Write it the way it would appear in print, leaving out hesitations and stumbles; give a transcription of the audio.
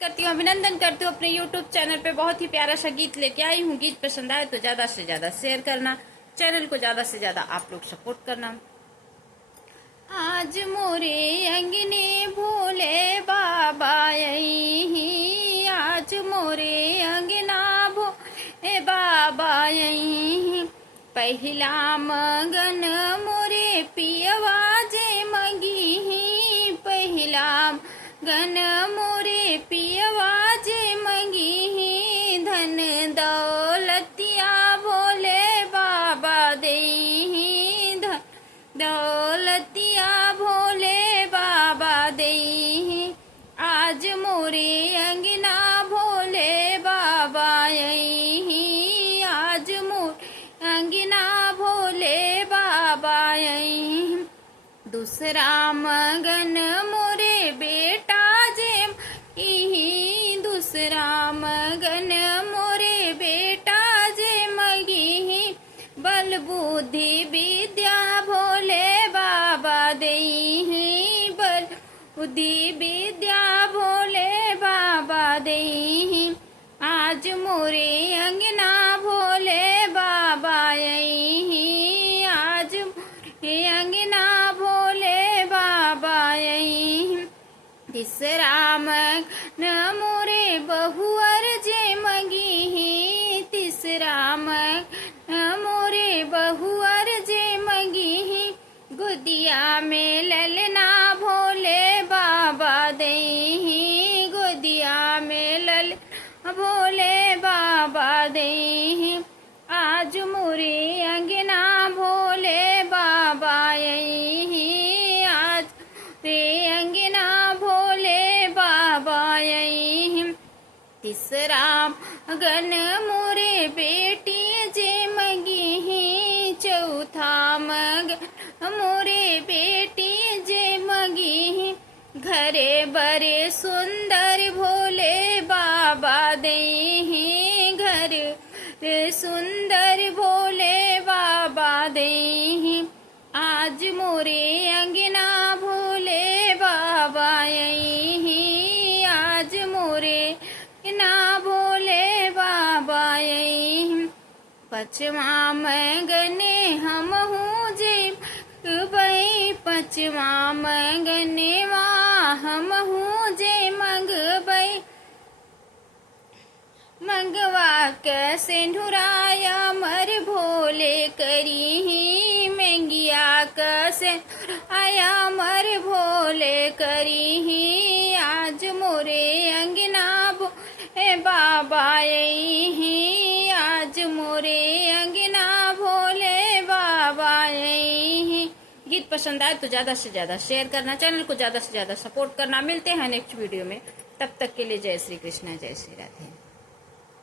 करती हूँ, अभिनंदन करती हूँ। अपने YouTube चैनल पे बहुत ही प्यारा सा गीत लेके आई हूँ। गीत पसंद आए तो ज्यादा से ज्यादा शेयर करना, चैनल को ज्यादा से ज्यादा आप लोग सपोर्ट करना। आज मोरे अंगने भोले बाबा यही, आज मोरे अंगना भोले बाबा यही। पहला मगन मोरे पियवा जे मगी, पहला गन मोरे पियवा जे मगी। धन दौलतिया भोले बाबा देही, धन दौलतिया भोले बाबा देही। आज मोरे अंगना भोले बाबा यही, आज मोरे अंगना भोले बाबा यही। दूसरा मगन मोरे बेटा जे मगी, दूसरा मगन मोरे बेटा जे मगी। बल बुद्धि विद्या भोले बाबा देही, बल बुद्धि विद्या भोले बाबा देही। आज मोरे अंगना भोले बाबा यही, आज मोरे अंगना भोले बाबा यही। तीसरा मगन मोरे बहुअर जे मगी, तीसरा मगन मोरे बहुअर जे मगी। गोदिया में ललना भोले बाबा देही, गोदिया में ललना भोले बाबा देही। आज मोरे अंगना भोले बाबा यही, आज रे अंगना भोले बाबा यही। तीसरा मगन मोरे बेटी जे मगी, चौथा मगन मोरे बेटी जे मगी। घरे बरे सुंदर भोले बाबा देही, घर सुंदर भोले बाबा देही। आज मोरे अंगना भोले बाबा यही, आज मोरे अंगना भोले बाबा यही। पचमा मगने हम हूँ जे मगबई, पचमा मगने हम हूँ जे मगबई। मंगवा के सिंधुराया मर भोले करी, मंगिया का सिंधुराया मर भोले करी। आज मोरे अंगना भोले बाबा यही, आज मोरे अंगना भोले बाबा यही। गीत पसंद आए तो ज्यादा से ज्यादा शेयर करना, चैनल को ज्यादा से ज्यादा सपोर्ट करना। मिलते हैं नेक्स्ट वीडियो में, तब तक के लिए जय श्री कृष्ण, जय श्री राधे।